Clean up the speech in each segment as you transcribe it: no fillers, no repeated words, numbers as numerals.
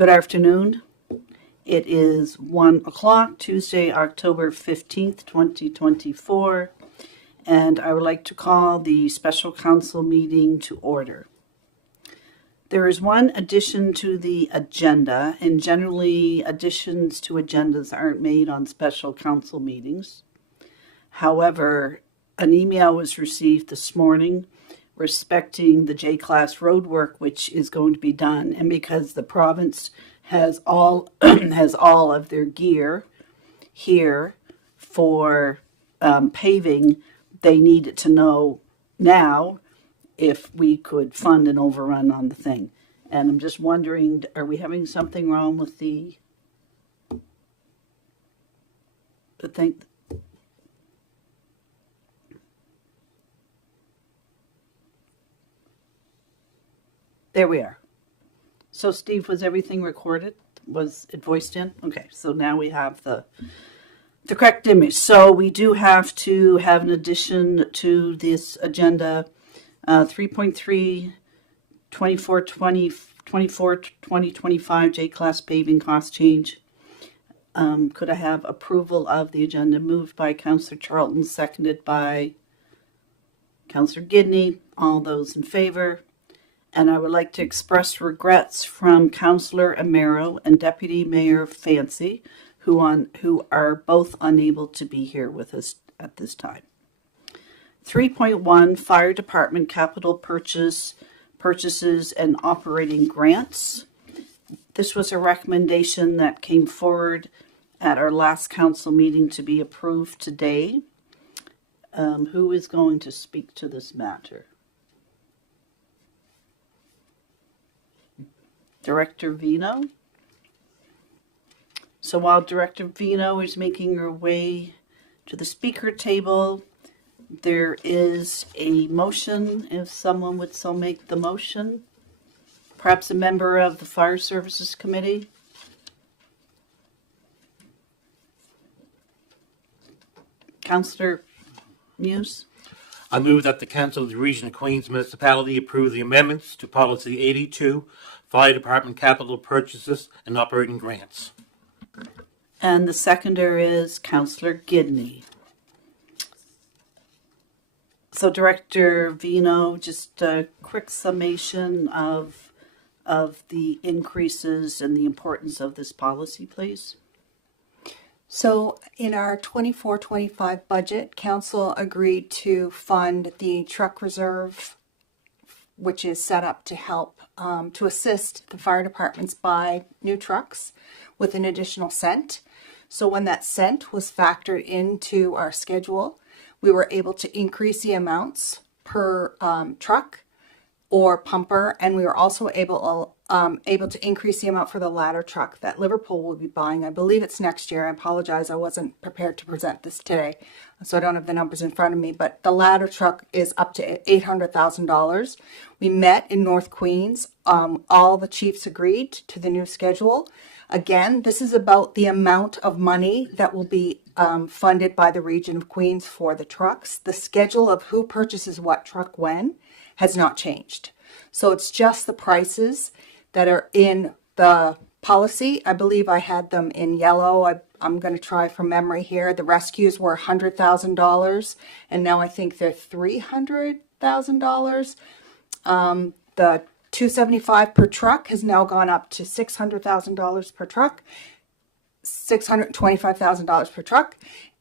Good afternoon. It is 1 o'clock, Tuesday, October 15th, 2024, and I would like to call the special council meeting to order. There is one addition to the agenda, and generally additions to agendas aren't made on special council meetings. However, an email was received this morning respecting the J-Class roadwork, which is going to be done. And because the province has all has all of their gear here for paving, they needed to know now if we could fund an overrun on the thing. And I'm just wondering, are we having something wrong with the thing? There we are. So Steve, was everything recorded? Was it voiced in? Okay, so now we have the correct image. So we do have to have an addition to this agenda, 3.3, 2025 J-Class paving cost change. Could I have approval of the agenda? Moved by Councillor Charlton, seconded by Councillor Gidney. All those in favor? And I would like to express regrets from Councillor Amero and Deputy Mayor Fancy, who are both unable to be here with us at this time. 3.1 Fire Department capital purchases and operating grants. This was a recommendation that came forward at our last council meeting to be approved today. Who is going to speak to this matter? Director Vino. So while Director Vino is making her way to the speaker table, there is a motion, if someone would so make the motion. Perhaps a member of the Fire Services Committee. Councillor Muse. I move that the Council of the Region of Queens Municipality approve the amendments to Policy 82, Fire Department Capital Purchases and Operating Grants. And the seconder is Councillor Gidney. So Director Vino, just a quick summation of the increases and the importance of this policy, please. So in our 24-25 budget, Council agreed to fund the truck reserve, which is set up to help to assist the fire departments buy new trucks with an additional cent. So when that cent was factored into our schedule, we were able to increase the amounts per truck or pumper, and we were also able to increase the amount for the ladder truck that Liverpool will be buying. I believe it's next year. I apologize, I wasn't prepared to present this today, so I don't have the numbers in front of me, but the ladder truck is up to $800,000. We met in North Queens. All the chiefs agreed to the new schedule. Again, this is about the amount of money that will be funded by the region of Queens for the trucks. The schedule of who purchases what truck when has not changed. So it's just the prices that are in the policy. I believe I had them in yellow. I'm going to try from memory here. The rescues were $100,000, and now I think they're $300,000. The $275 per truck has now gone up to $600,000 per truck, $625,000 per truck,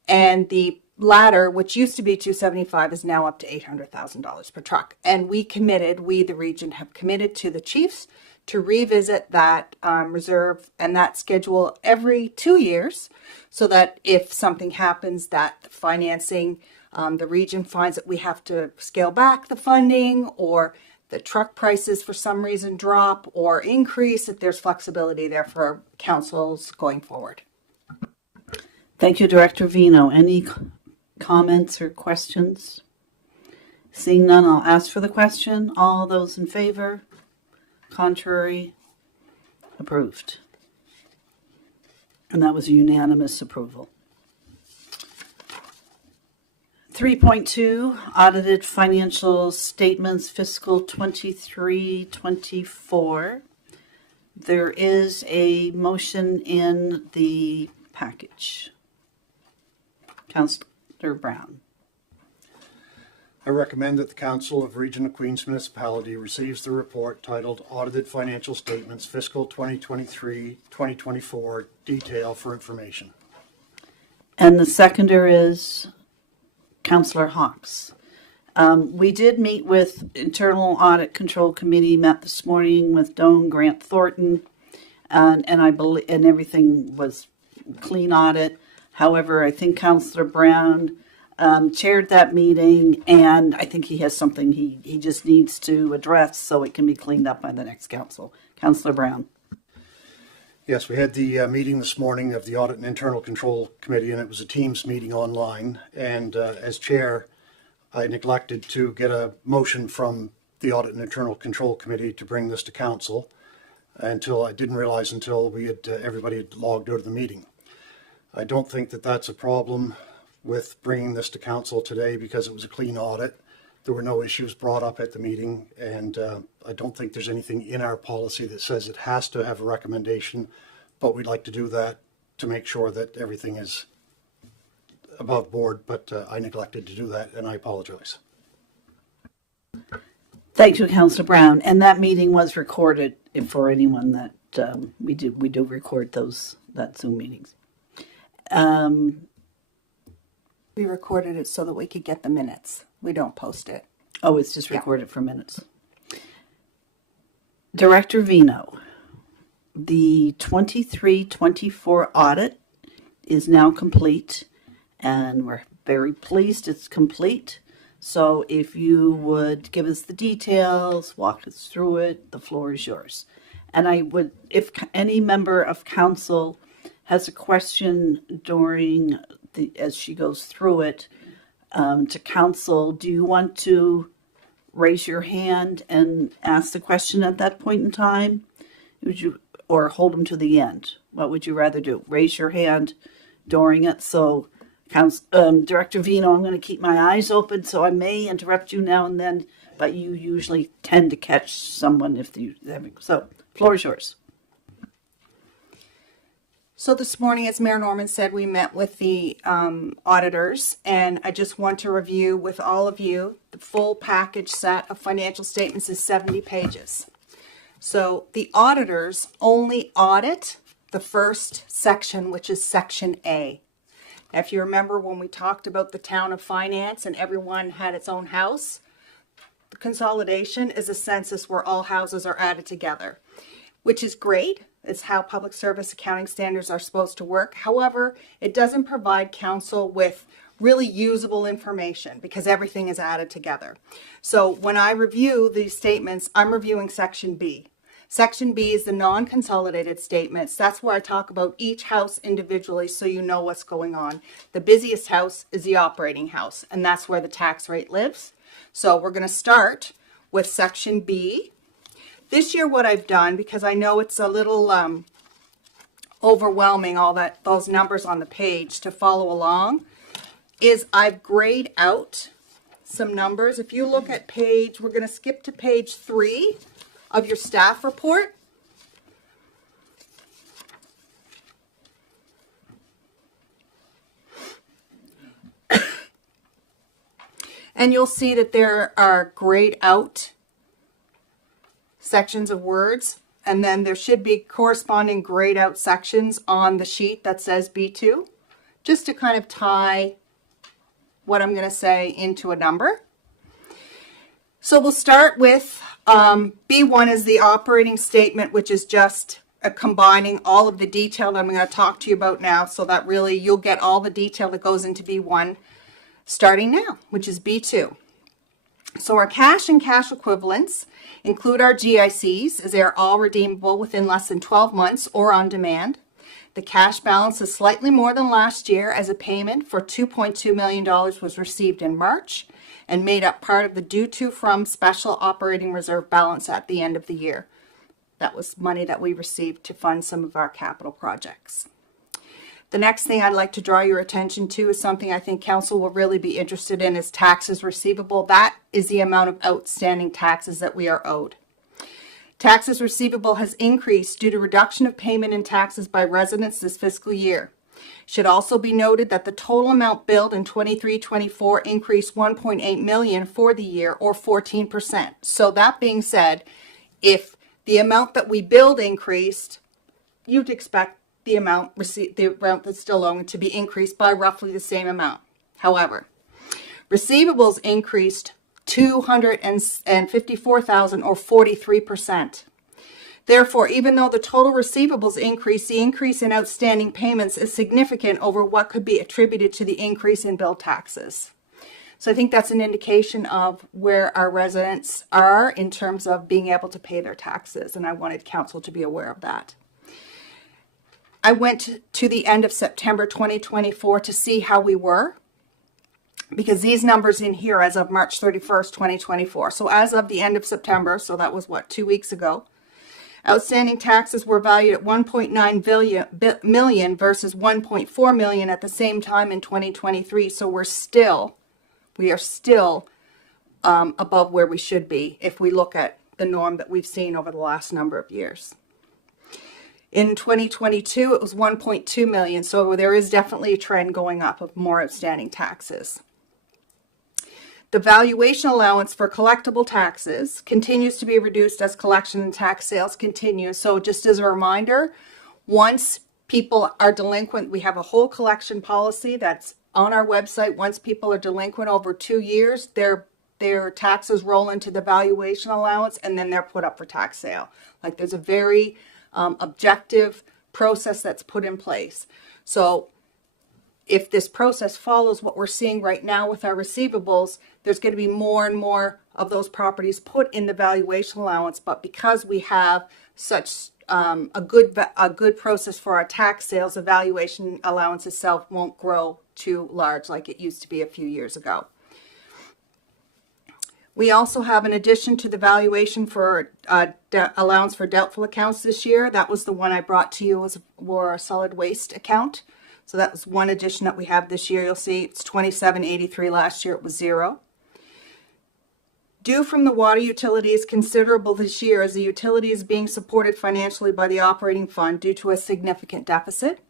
and the ladder, which used to be $275, is now up to $800,000 per truck. And we, the region, have committed to the chiefs to revisit that reserve and that schedule every 2 years, so that if something happens that the financing, the region finds that we have to scale back the funding, or the truck prices for some reason drop or increase, that there's flexibility there for councils going forward. Thank you, Director Vino. Any comments or questions? Seeing none, I'll ask for the question. All those in favor? Contrary? Approved. And that was a unanimous approval. 3.2, audited financial statements, fiscal 23-24. There is a motion in the package. Councillor Brown. I recommend that the Council of Region of Queens Municipality receives the report titled Audited Financial Statements Fiscal 2023-2024 Detail for Information. And the seconder is Councillor Hawks. We did meet with Internal Audit Control Committee, met this morning with Doan Grant Thornton, and I believe, and everything was clean audit. However, I think Councillor Brown chaired that meeting, and I think he has something he just needs to address so it can be cleaned up by the next council. Councillor Brown. Yes, we had the meeting this morning of the Audit and Internal Control Committee, and it was a Teams meeting online. And as chair, I neglected to get a motion from the Audit and Internal Control Committee to bring this to council until I didn't realize until we had everybody had logged out of the meeting. I don't think that that's a problem with bringing this to council today because it was a clean audit. There were no issues brought up at the meeting, and I don't think there's anything in our policy that says it has to have a recommendation, but we'd like to do that to make sure that everything is above board, but I neglected to do that, and I apologize. Thank you, Councillor Brown. And that meeting was recorded for anyone that we do record that Zoom meetings. We recorded it so that we could get the minutes. We don't post it. Oh, it's just recorded for minutes. Director Vino, the 23-24 audit is now complete, and we're very pleased it's complete. So if you would give us the details, walk us through it, the floor is yours. And I would, if any member of council has a question during as she goes through it to council, do you want to raise your hand and ask the question at that point in time? Would you, or hold them to the end? What would you rather do? Raise your hand during it. So, Director Vino, I'm going to keep my eyes open, so I may interrupt you now and then, but you usually tend to catch someone if you. So, floor is yours. So this morning, as Mayor Norman said, we met with the auditors, and I just want to review with all of you the full package set of financial statements is 70 pages. So the auditors only audit the first section, which is section A. Now, if you remember when we talked about the town of finance and everyone had its own house, the consolidation is a census where all houses are added together, which is great. It's how public service accounting standards are supposed to work. However, it doesn't provide council with really usable information because everything is added together. So when I review these statements, I'm reviewing section B. Section B is the non-consolidated statements. That's where I talk about each house individually so you know what's going on. The busiest house is the operating house, and that's where the tax rate lives. So we're going to start with section B. This year what I've done, because I know it's a little overwhelming, those numbers on the page to follow along, is I've grayed out some numbers. If you look at we're going to skip to page 3 of your staff report. And you'll see that there are grayed out sections of words, and then there should be corresponding grayed out sections on the sheet that says B2, just to kind of tie what I'm going to say into a number. So we'll start with B1 is the operating statement, which is just combining all of the detail that I'm going to talk to you about now, so that really you'll get all the detail that goes into B1 starting now, which is B2. So our cash and cash equivalents include our GICs, as they are all redeemable within less than 12 months or on demand. The cash balance is slightly more than last year, as a payment for $2.2 million was received in March and made up part of the due to from special operating reserve balance at the end of the year. That was money that we received to fund some of our capital projects. The next thing I'd like to draw your attention to is something I think council will really be interested in, is taxes receivable. That is the amount of outstanding taxes that we are owed. Taxes receivable has increased due to reduction of payment in taxes by residents this fiscal year. Should also be noted that the total amount billed in 23-24 increased 1.8 million for the year, or 14%. So that being said, if the amount that we billed increased, you'd expect the amount that's still owing to be increased by roughly the same amount. However, receivables increased 254,000, or 43%. Therefore, even though the total receivables increase, the increase in outstanding payments is significant over what could be attributed to the increase in bill taxes. So I think that's an indication of where our residents are in terms of being able to pay their taxes, and I wanted council to be aware of that. I went to the end of September 2024 to see how we were, because these numbers in here as of March 31st, 2024. So as of the end of September, so that was what, 2 weeks ago, outstanding taxes were valued at 1.9 million versus 1.4 million at the same time in 2023. So we are still above where we should be if we look at the norm that we've seen over the last number of years. In 2022, it was 1.2 million. So there is definitely a trend going up of more outstanding taxes. The valuation allowance for collectible taxes continues to be reduced as collection and tax sales continue. So just as a reminder, once people are delinquent, we have a whole collection policy that's on our website. Once people are delinquent over 2 years, their taxes roll into the valuation allowance and then they're put up for tax sale. Like there's a very objective process that's put in place. So if this process follows what we're seeing right now with our receivables, there's going to be more and more of those properties put in the valuation allowance. But because we have such a good process for our tax sales, the valuation allowance itself won't grow too large like it used to be a few years ago. We also have an addition to the valuation for allowance for doubtful accounts this year. That was the one I brought to you for a solid waste account. So that was one addition that we have this year. You'll see it's $27.83. Last year it was $0. Due from the water utility is considerable this year as the utility is being supported financially by the operating fund due to a significant deficit.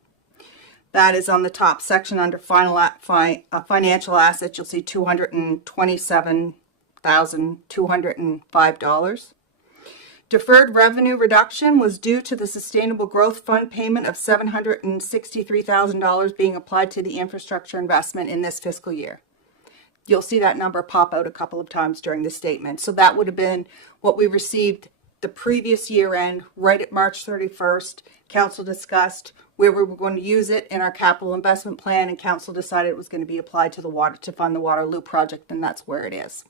That is on the top section under financial assets. You'll see $227,205. Deferred revenue reduction was due to the Sustainable Growth Fund payment of $763,000 being applied to the infrastructure investment in this fiscal year. You'll see that number pop out a couple of times during the statement. So that would have been what we received the previous year end, right at March 31st. Council discussed where we were going to use it in our capital investment plan, and council decided it was going to be applied to to fund the Waterloo project, and that's where it is.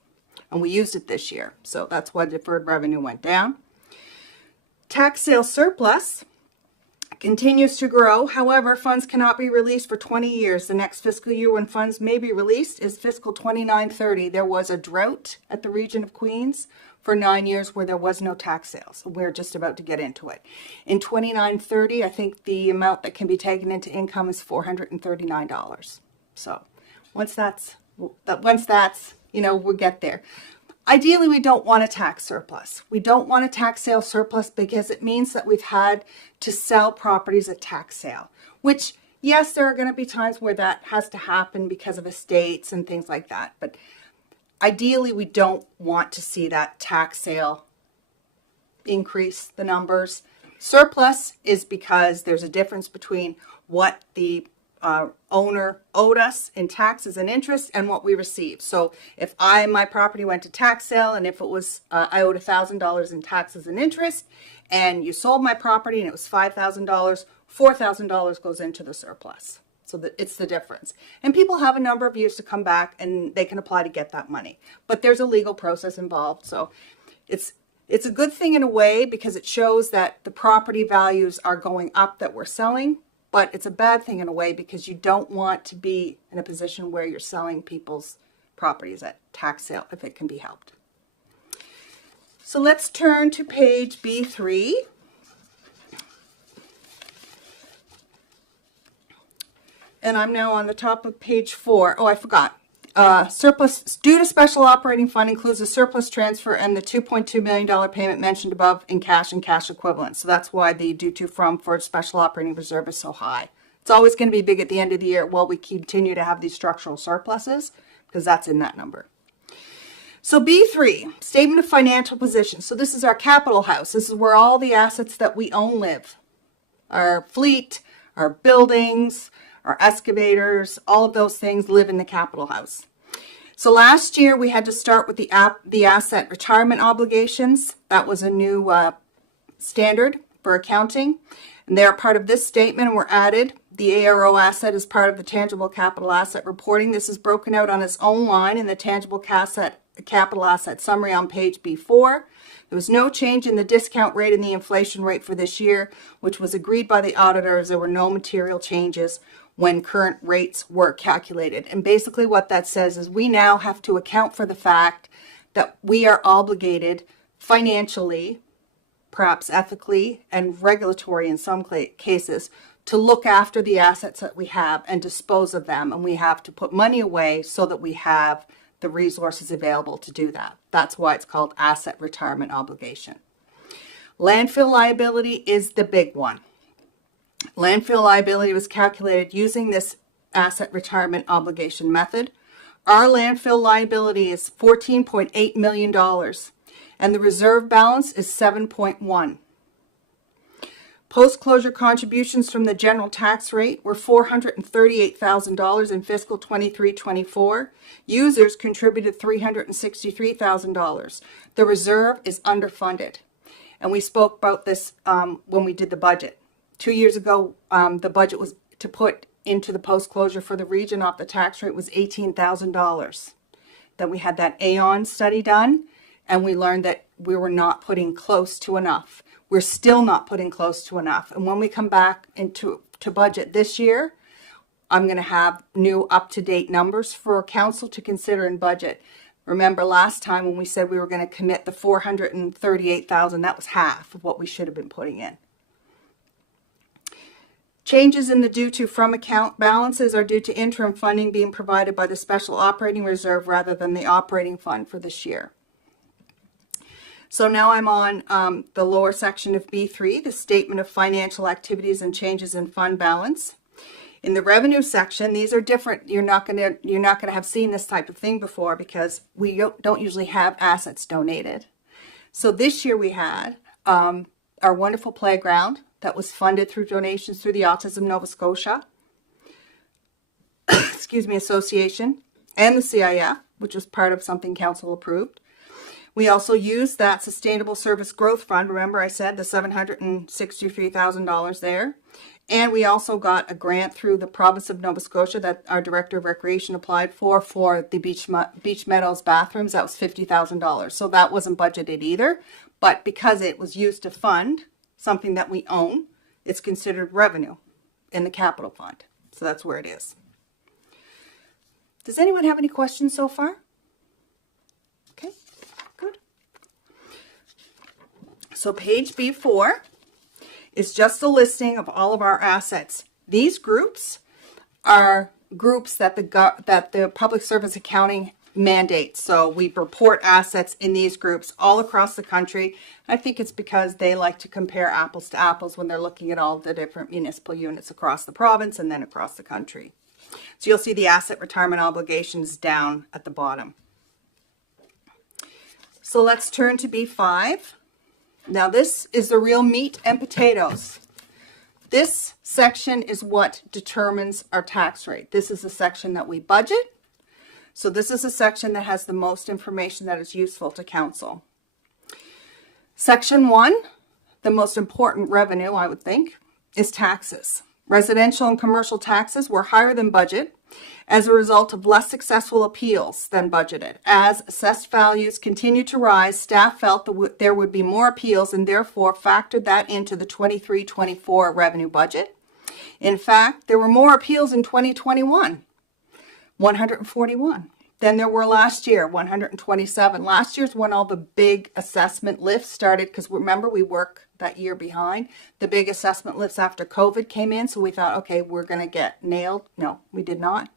And we used it this year. So that's why deferred revenue went down. Tax sale surplus continues to grow. However, funds cannot be released for 20 years. The next fiscal year when funds may be released is fiscal 29-30. There was a drought at the region of Queens for 9 years where there was no tax sales. We're just about to get into it. In 29-30, I think the amount that can be taken into income is $439. So once that's, we'll get there. Ideally, we don't want a tax surplus. We don't want a tax sale surplus because it means that we've had to sell properties at tax sale, which, yes, there are going to be times where that has to happen because of estates and things like that. But ideally, we don't want to see that tax sale increase the numbers. Surplus is because there's a difference between what the owner owed us in taxes and interest and what we received. So if my property went to tax sale and if it was I owed $1,000 in taxes and interest, and you sold my property and it was $5,000, $4,000 goes into the surplus. So it's the difference. And people have a number of years to come back and they can apply to get that money. But there's a legal process involved. So it's a good thing in a way because it shows that the property values are going up that we're selling. But it's a bad thing in a way because you don't want to be in a position where you're selling people's properties at tax sale if it can be helped. So let's turn to page B3. And I'm now on the top of page 4. Oh, I forgot. Surplus due to special operating fund includes a surplus transfer and the $2.2 million payment mentioned above in cash and cash equivalents. So that's why the due to from for special operating reserve is so high. It's always going to be big at the end of the year while we continue to have these structural surpluses, because that's in that number. So B3, statement of financial position. So this is our capital house. This is where all the assets that we own live. Our fleet, our buildings, our excavators, all of those things live in the capital house. So last year we had to start with the asset retirement obligations. That was a new standard for accounting. And they're part of this statement and were added. The ARO asset is part of the tangible capital asset reporting. This is broken out on its own line in the tangible capital asset summary on page B4. There was no change in the discount rate and the inflation rate for this year, which was agreed by the auditors. There were no material changes when current rates were calculated. And basically what that says is we now have to account for the fact that we are obligated financially, perhaps ethically and regulatory in some cases, to look after the assets that we have and dispose of them. And we have to put money away so that we have the resources available to do that. That's why it's called asset retirement obligation. Landfill liability is the big one. Landfill liability was calculated using this asset retirement obligation method. Our landfill liability is $14.8 million and the reserve balance is 7.1. Post-closure contributions from the general tax rate were $438,000 in fiscal 23-24. Users contributed $363,000. The reserve is underfunded. And we spoke about this when we did the budget. 2 years ago, the budget was to put into the post-closure for the region off the tax rate was $18,000. Then we had that Aon study done, and we learned that we were not putting close to enough. We're still not putting close to enough. And when we come back to budget this year, I'm going to have new up-to-date numbers for council to consider in budget. Remember last time when we said we were going to commit the $438,000, that was half of what we should have been putting in. Changes in the due to from account balances are due to interim funding being provided by the special operating reserve rather than the operating fund for this year. So now I'm on the lower section of B3, the statement of financial activities and changes in fund balance. In the revenue section, these are different. You're not gonna have seen this type of thing before because we don't usually have assets donated. So this year we had our wonderful playground that was funded through donations through the Autism Nova Scotia Association and the CIF, which was part of something council approved. We also used that Sustainable Service Growth Fund. Remember I said the $763,000 there. And we also got a grant through the province of Nova Scotia that our Director of Recreation applied for the Beach Meadows bathrooms. That was $50,000. So that wasn't budgeted either. But because it was used to fund something that we own, it's considered revenue in the capital fund. So that's where it is. Does anyone have any questions so far? Okay, good. So page B4 is just a listing of all of our assets. These groups are groups that the Public Service Accounting mandates. So we report assets in these groups all across the country. I think it's because they like to compare apples to apples when they're looking at all the different municipal units across the province and then across the country. So you'll see the asset retirement obligations down at the bottom. So let's turn to B5. Now this is the real meat and potatoes. This section is what determines our tax rate. This is the section that we budget. So this is a section that has the most information that is useful to council. Section 1, the most important revenue, I would think, is taxes. Residential and commercial taxes were higher than budget as a result of less successful appeals than budgeted. As assessed values continued to rise, staff felt that there would be more appeals and therefore factored that into the 23-24 revenue budget. In fact, there were more appeals in 2021, 141, than there were last year, 127. Last year's when all the big assessment lifts started, because remember we work that year behind. The big assessment lifts after COVID came in, so we thought, okay, we're going to get nailed. No, we did not.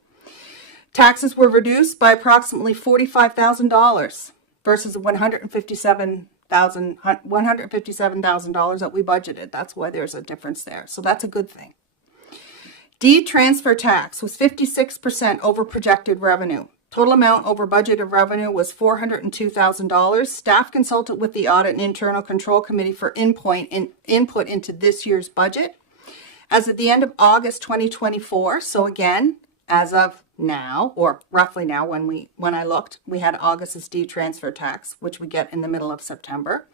Taxes were reduced by approximately $45,000 versus the $157,000 that we budgeted. That's why there's a difference there. So that's a good thing. Deed transfer tax was 56% over projected revenue. Total amount over budgeted revenue was $402,000. Staff consulted with the Audit and Internal Control Committee for input into this year's budget. As at the end of August 2024, so again, as of now, or roughly now when I looked, we had August's deed transfer tax, which we get in the middle of September.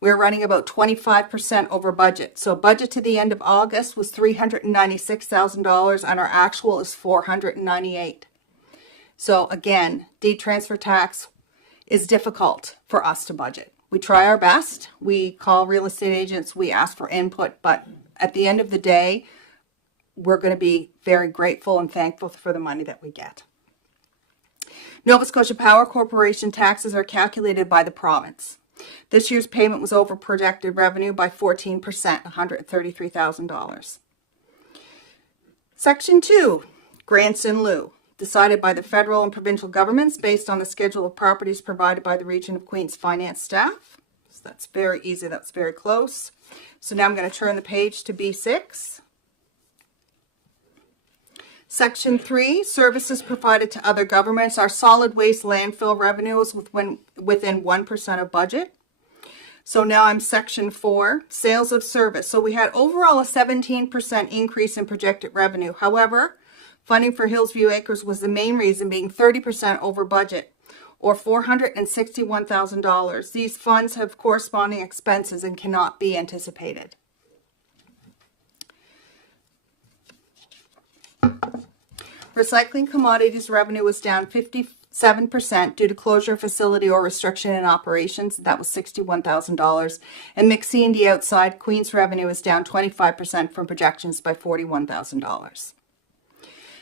We're running about 25% over budget. So budget to the end of August was $396,000 and our actual is $498,000. So again, deed transfer tax is difficult for us to budget. We try our best. We call real estate agents. We ask for input. But at the end of the day, we're going to be very grateful and thankful for the money that we get. Nova Scotia Power Corporation taxes are calculated by the province. This year's payment was over projected revenue by 14%, $133,000. Section 2, grants in lieu, decided by the federal and provincial governments based on the schedule of properties provided by the Region of Queens finance staff. So that's very easy, that's very close. So now I'm going to turn the page to B6. Section 3, services provided to other governments. Our solid waste landfill revenue is within 1% of budget. So now I'm section 4, sales of service. So we had overall a 17% increase in projected revenue. However, funding for Hillsview Acres was the main reason, being 30% over budget, or $461,000. These funds have corresponding expenses and cannot be anticipated. Recycling commodities revenue was down 57% due to closure of facility or restriction in operations. That was $61,000. And mixed C&D outside Queens revenue is down 25% from projections by $41,000.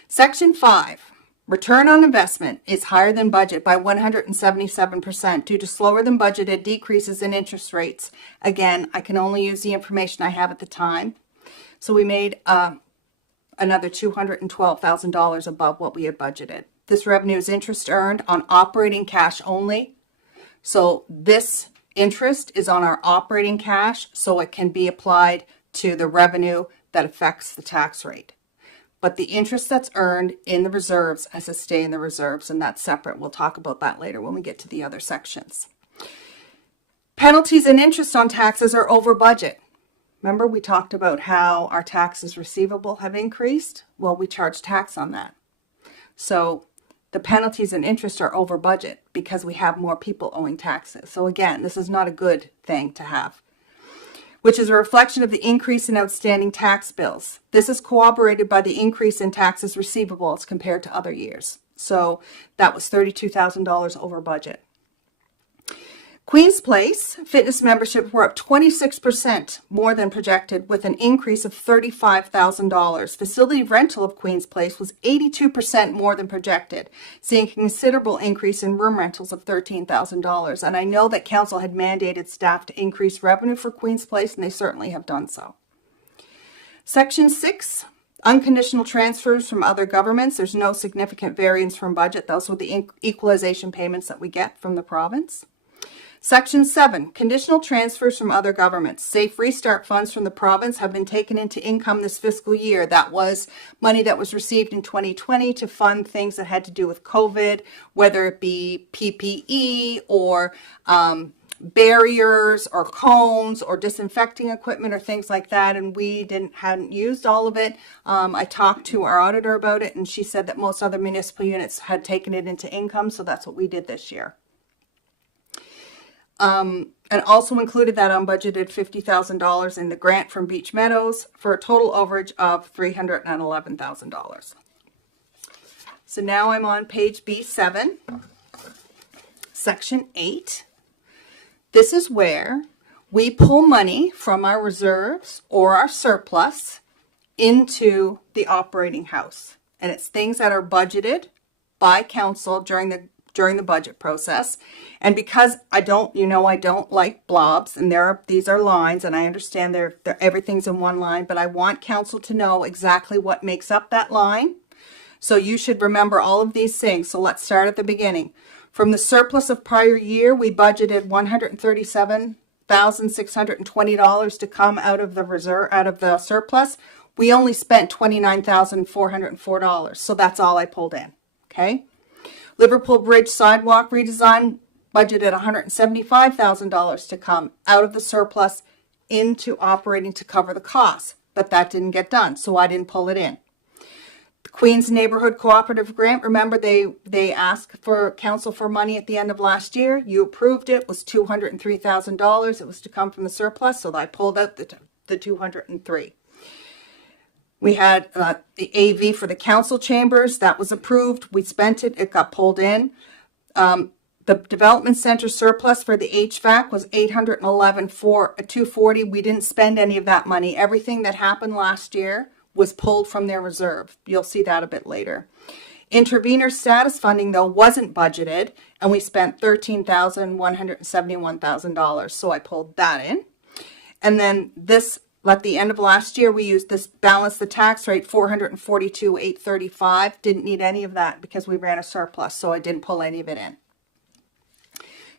Section 5, return on investment is higher than budget by 177% due to slower than budgeted decreases in interest rates. Again, I can only use the information I have at the time. So we made another $212,000 above what we had budgeted. This revenue is interest earned on operating cash only. So this interest is on our operating cash, so it can be applied to the revenue that affects the tax rate. But the interest that's earned in the reserves has to stay in the reserves, and that's separate. We'll talk about that later when we get to the other sections. Penalties and interest on taxes are over budget. Remember, we talked about how our taxes receivable have increased? Well, we charge tax on that. So the penalties and interest are over budget because we have more people owing taxes. So again, this is not a good thing to have, which is a reflection of the increase in outstanding tax bills. This is corroborated by the increase in taxes receivable as compared to other years. So that was $32,000 over budget. Queen's Place fitness memberships were up 26% more than projected with an increase of $35,000. Facility rental of Queen's Place was 82% more than projected, seeing a considerable increase in room rentals of $13,000. And I know that council had mandated staff to increase revenue for Queen's Place, and they certainly have done so. Section 6, unconditional transfers from other governments. There's no significant variance from budget. Those were the equalization payments that we get from the province. Section 7, conditional transfers from other governments. Safe Restart funds from the province have been taken into income this fiscal year. That was money that was received in 2020 to fund things that had to do with COVID, whether it be PPE or barriers or cones or disinfecting equipment or things like that, and we hadn't used all of it. I talked to our auditor about it, and she said that most other municipal units had taken it into income, so that's what we did this year. And also included that unbudgeted $50,000 in the grant from Beach Meadows for a total overage of $311,000. So now I'm on page B7, section 8. This is where we pull money from our reserves or our surplus into the operating house. And it's things that are budgeted by council during the budget process. And because I don't like blobs, and these are lines, and I understand everything's in one line, but I want council to know exactly what makes up that line. So you should remember all of these things. So let's start at the beginning. From the surplus of prior year, we budgeted $137,620 to come out of the reserve, out of the surplus. We only spent $29,404. So that's all I pulled in. Okay. Liverpool Bridge sidewalk redesign budgeted $175,000 to come out of the surplus into operating to cover the costs, but that didn't get done, so I didn't pull it in. The Queens Neighborhood Cooperative Grant, remember they asked for council for money at the end of last year. You approved it, was $203,000. It was to come from the surplus, so I pulled out the 203. We had the AV for the council chambers. That was approved. We spent it. It got pulled in. The development center surplus for the HVAC was $811,240. We didn't spend any of that money. Everything that happened last year was pulled from their reserve. You'll see that a bit later. Intervenor status funding, though, wasn't budgeted, and we spent $13,171,000. So I pulled that in. And then this, at the end of last year, we used this balance the tax rate, $442,835. Didn't need any of that because we ran a surplus, so I didn't pull any of it in.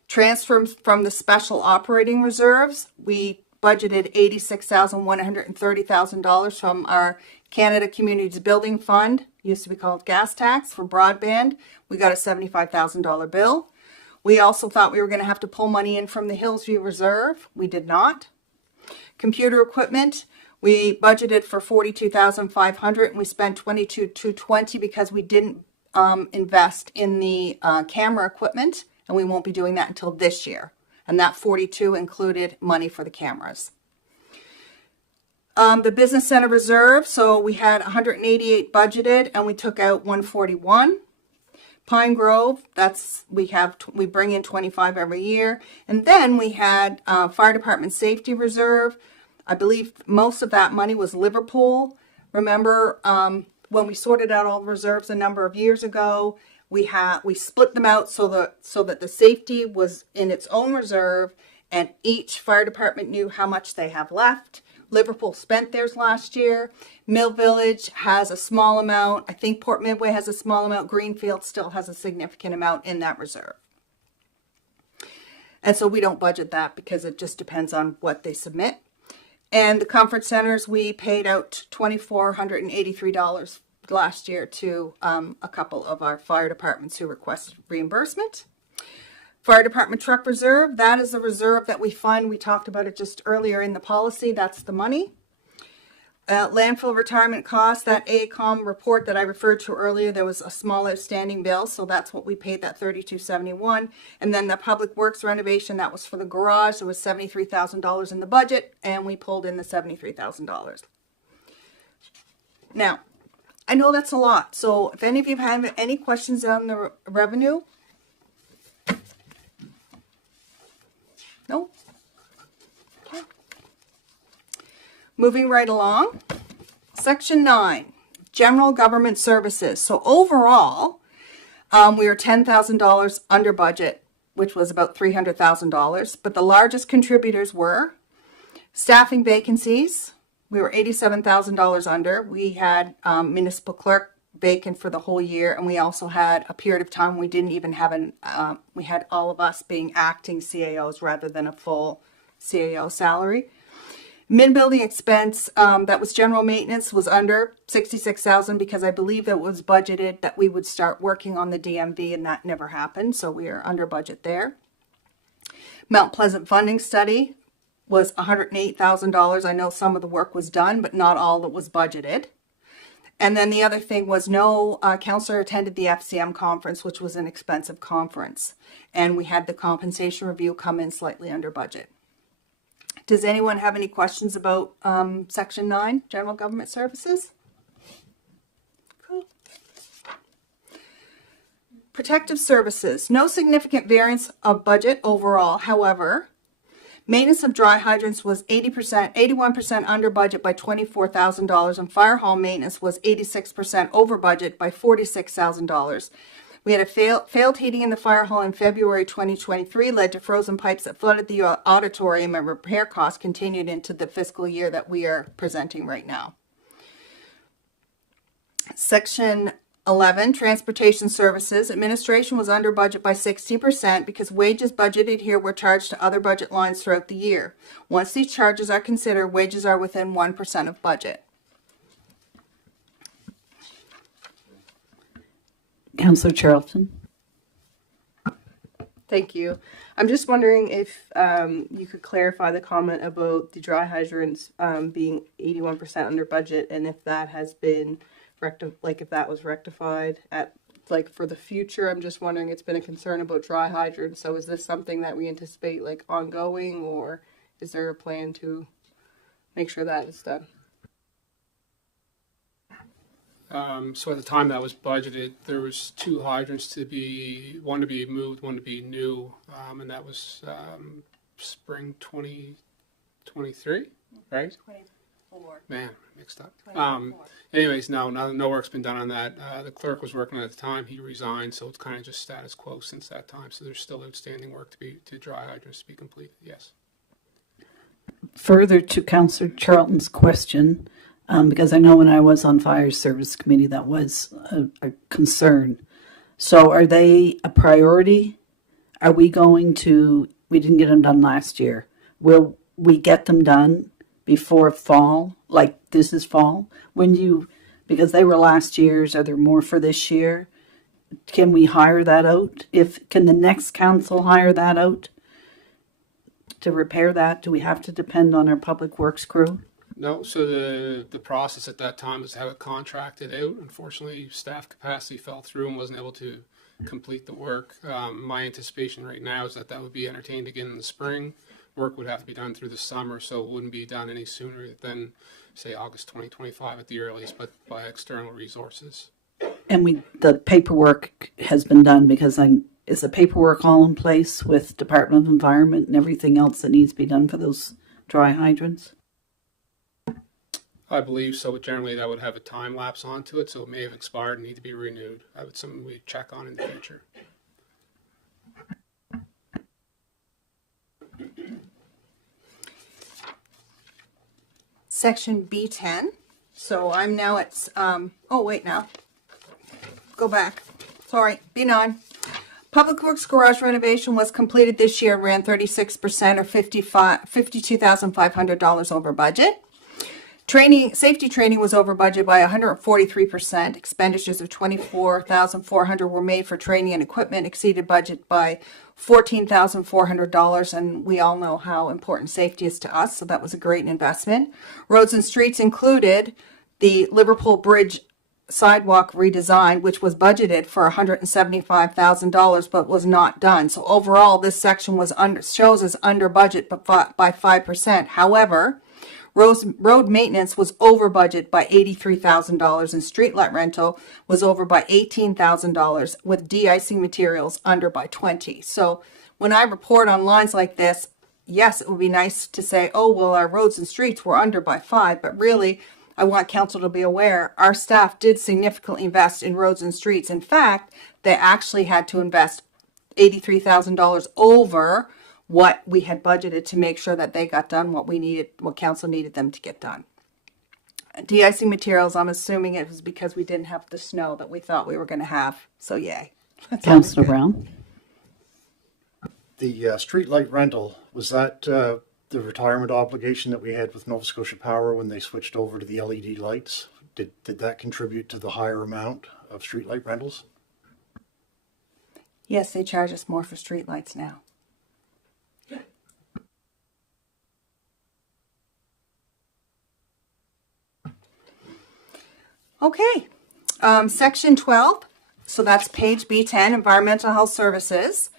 Transfers from the special operating reserves, we budgeted $86,130,000 from our Canada Communities Building Fund, used to be called gas tax, for broadband. We got a $75,000 bill. We also thought we were going to have to pull money in from the Hillsview Reserve. We did not. Computer equipment, we budgeted for $42,500 and we spent $22,220 because we didn't invest in the camera equipment, and we won't be doing that until this year. And that 42 included money for the cameras. The business center reserve, so we had 188 budgeted and we took out 141. Pine Grove, we bring in 25 every year. And then we had fire department safety reserve. I believe most of that money was Liverpool. Remember when we sorted out all the reserves a number of years ago, we split them out so that the safety was in its own reserve and each fire department knew how much they have left. Liverpool spent theirs last year. Mill Village has a small amount. I think Port Midway has a small amount. Greenfield still has a significant amount in that reserve. And so we don't budget that because it just depends on what they submit. And the comfort centers, we paid out $2,483 last year to a couple of our fire departments who requested reimbursement. Fire department truck reserve, that is the reserve that we fund. We talked about it just earlier in the policy. That's the money. Landfill retirement costs, that AECOM report that I referred to earlier, there was a small outstanding bill, so that's what we paid, that $32.71. And then the public works renovation, that was for the garage. There was $73,000 in the budget, and we pulled in the $73,000. Now, I know that's a lot, so if any of you have any questions on the revenue? No? Okay. Moving right along. Section 9, General Government Services. So overall, we were $10,000 under budget, which was about $300,000. But the largest contributors were staffing vacancies. We were $87,000 under. We had municipal clerk vacant for the whole year, and we also had a period of time we didn't even have we had all of us being acting CAOs rather than a full CAO salary. Mid-building expense, that was general maintenance, was under $66,000 because I believe it was budgeted that we would start working on the DMV, and that never happened, so we are under budget there. Mount Pleasant funding study was $108,000. I know some of the work was done, but not all that was budgeted. And then the other thing was no counselor attended the FCM conference, which was an expensive conference. And we had the compensation review come in slightly under budget. Does anyone have any questions about Section 9, General Government Services? Cool. Protective Services. No significant variance of budget overall. However, maintenance of dry hydrants was 81% under budget by $24,000, and fire hall maintenance was 86% over budget by $46,000. We had a failed heating in the fire hall in February 2023, led to frozen pipes that flooded the auditorium, and repair costs continued into the fiscal year that we are presenting right now. Section 11, transportation services. Administration was under budget by 60% because wages budgeted here were charged to other budget lines throughout the year. Once these charges are considered, wages are within 1% of budget. Councillor Charlton. Thank you. I'm just wondering if you could clarify the comment about the dry hydrants being 81% under budget, and if that has been if that was rectified at for the future. I'm just wondering, it's been a concern about dry hydrants. So is this something that we anticipate ongoing, or is there a plan to make sure that is done? So at the time that was budgeted, there was 2 hydrants one to be moved, one to be new, and that was spring 2023, right? 24. Man, mixed up. Anyways, no work's been done on that. The clerk was working at the time; he resigned, so it's kind of just status quo since that time. So there's still outstanding work to dry hydrants to be completed. Yes. Further to Councillor Charlton's question, because I know when I was on Fire Service Committee, that was a concern. So are they a priority? Are we going to, we didn't get them done last year. Will we get them done before fall, like this is fall? Because they were last year's, are there more for this year? Can we hire that out? Can the next council hire that out to repair that? Do we have to depend on our public works crew? No, so the process at that time was to have it contracted out. Unfortunately, staff capacity fell through and wasn't able to complete the work. My anticipation right now is that would be entertained again in the spring. Work would have to be done through the summer, so it wouldn't be done any sooner than, say, August 2025 at the earliest, but by external resources. And the paperwork has been done because is the paperwork all in place with Department of Environment and everything else that needs to be done for those dry hydrants? I believe so, but generally that would have a time lapse onto it, so it may have expired and need to be renewed. That would something we check on in the future. Section B10. So I'm now at, oh wait now. Go back. Sorry, B9. Public Works garage renovation was completed this year, ran 36% or $52,500 over budget. Safety training was over budget by 143%. Expenditures of $24,400 were made for training and equipment, exceeded budget by $14,400, and we all know how important safety is to us, so that was a great investment. Roads and streets included the Liverpool Bridge sidewalk redesign, which was budgeted for $175,000 but was not done. So overall, this section shows as under budget by 5%. However, road maintenance was over budget by $83,000 and street light rental was over by $18,000, with de-icing materials under by 20. So when I report on lines like this, yes, it would be nice to say, oh, well, our roads and streets were under by 5, but really I want council to be aware our staff did significantly invest in roads and streets. In fact, they actually had to invest $83,000 over what we had budgeted to make sure that they got done what council needed them to get done. De-icing materials, I'm assuming it was because we didn't have the snow that we thought we were going to have. So yay. Councillor Brown. The streetlight rental, was that the retirement obligation that we had with Nova Scotia Power when they switched over to the LED lights? Did that contribute to the higher amount of streetlight rentals? Yes, they charge us more for streetlights now. Okay, section 12, so that's page B10, environmental health services.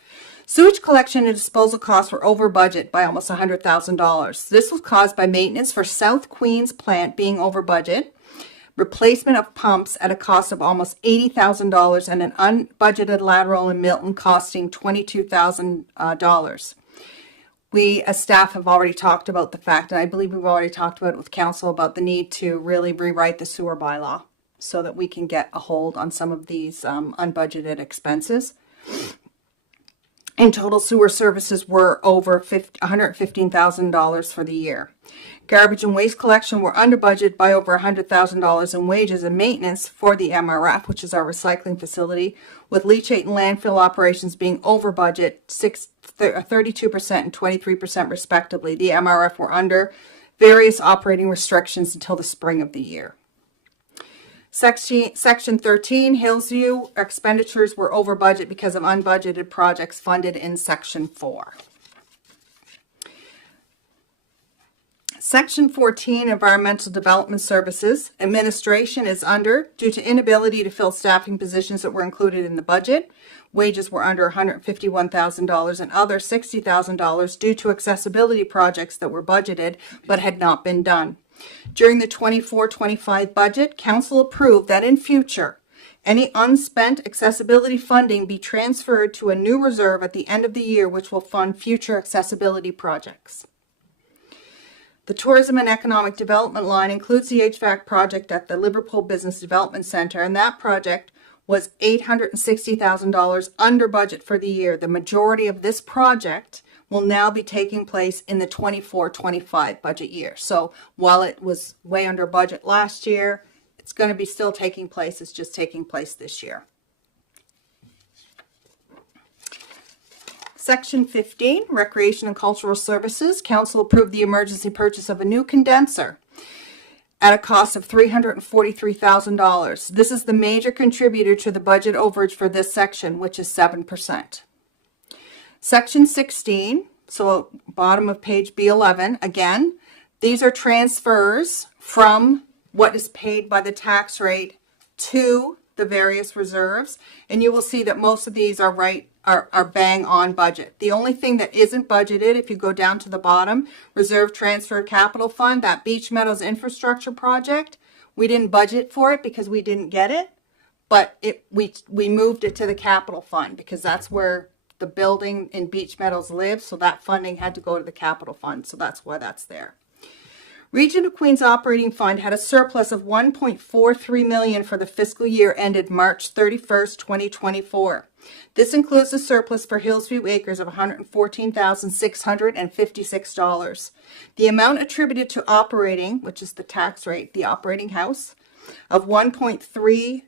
Sewage collection and disposal costs were over budget by almost $100,000. This was caused by maintenance for South Queens plant being over budget, replacement of pumps at a cost of almost $80,000, and an unbudgeted lateral in Milton costing $22,000. We as staff have already talked about the fact, and I believe we've already talked about it with council, about the need to really rewrite the sewer bylaw so that we can get a hold on some of these unbudgeted expenses. In total, sewer services were over $115,000 for the year. Garbage and waste collection were under budget by over $100,000 in wages and maintenance for the MRF, which is our recycling facility, with leachate and landfill operations being over budget 32% and 23% respectively. The MRF were under various operating restrictions until the spring of the year. Section 13, Hillsview expenditures were over budget because of unbudgeted projects funded in Section 4. Section 14, Environmental Development Services. Administration is under due to inability to fill staffing positions that were included in the budget. Wages were under $151,000 and other $60,000 due to accessibility projects that were budgeted but had not been done. During the 24-25 budget, Council approved that in future, any unspent accessibility funding be transferred to a new reserve at the end of the year, which will fund future accessibility projects. The Tourism and Economic Development line includes the HVAC project at the Liverpool Business Development Center, and that project was $860,000 under budget for the year. The majority of this project will now be taking place in the 24-25 budget year. So while it was way under budget last year, it's going to be still taking place. It's just taking place this year. Section 15, Recreation and Cultural Services. Council approved the emergency purchase of a new condenser at a cost of $343,000. This is the major contributor to the budget overage for this section, which is 7%. Section 16, so bottom of page B11, again, these are transfers from what is paid by the tax rate to the various reserves, and you will see that most of these are bang on budget. The only thing that isn't budgeted, if you go down to the bottom, Reserve Transfer Capital Fund, that Beach Meadows infrastructure project, we didn't budget for it because we didn't get it, but we moved it to the capital fund because that's where the building in Beach Meadows lives, so that funding had to go to the capital fund, so that's why that's there. Region of Queens Operating Fund had a surplus of $1.43 million for the fiscal year ended March 31st, 2024. This includes the surplus for Hillsview Acres of $114,656. The amount attributed to operating, which is the tax rate, the operating house, of $1.3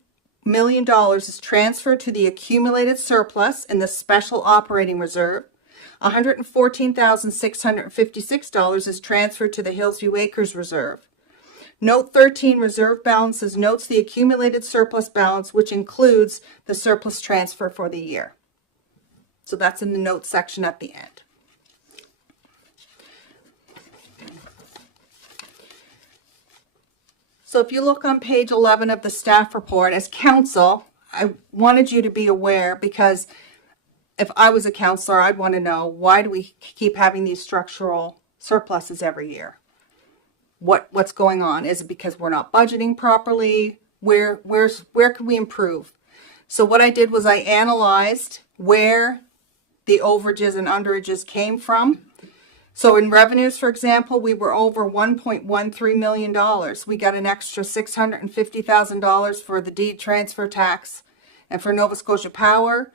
million is transferred to the accumulated surplus in the special operating reserve. $114,656 is transferred to the Hillsview Acres Reserve. Note 13, Reserve Balances, notes the accumulated surplus balance, which includes the surplus transfer for the year. So that's in the notes section at the end. So if you look on page 11 of the staff report, as council, I wanted you to be aware, because if I was a counselor, I'd want to know, why do we keep having these structural surpluses every year? What's going on? Is it because we're not budgeting properly? Where can we improve? So what I did was I analyzed where the overages and underages came from. So in revenues, for example, we were over $1.13 million. We got an extra $650,000 for the deed transfer tax. And for Nova Scotia Power,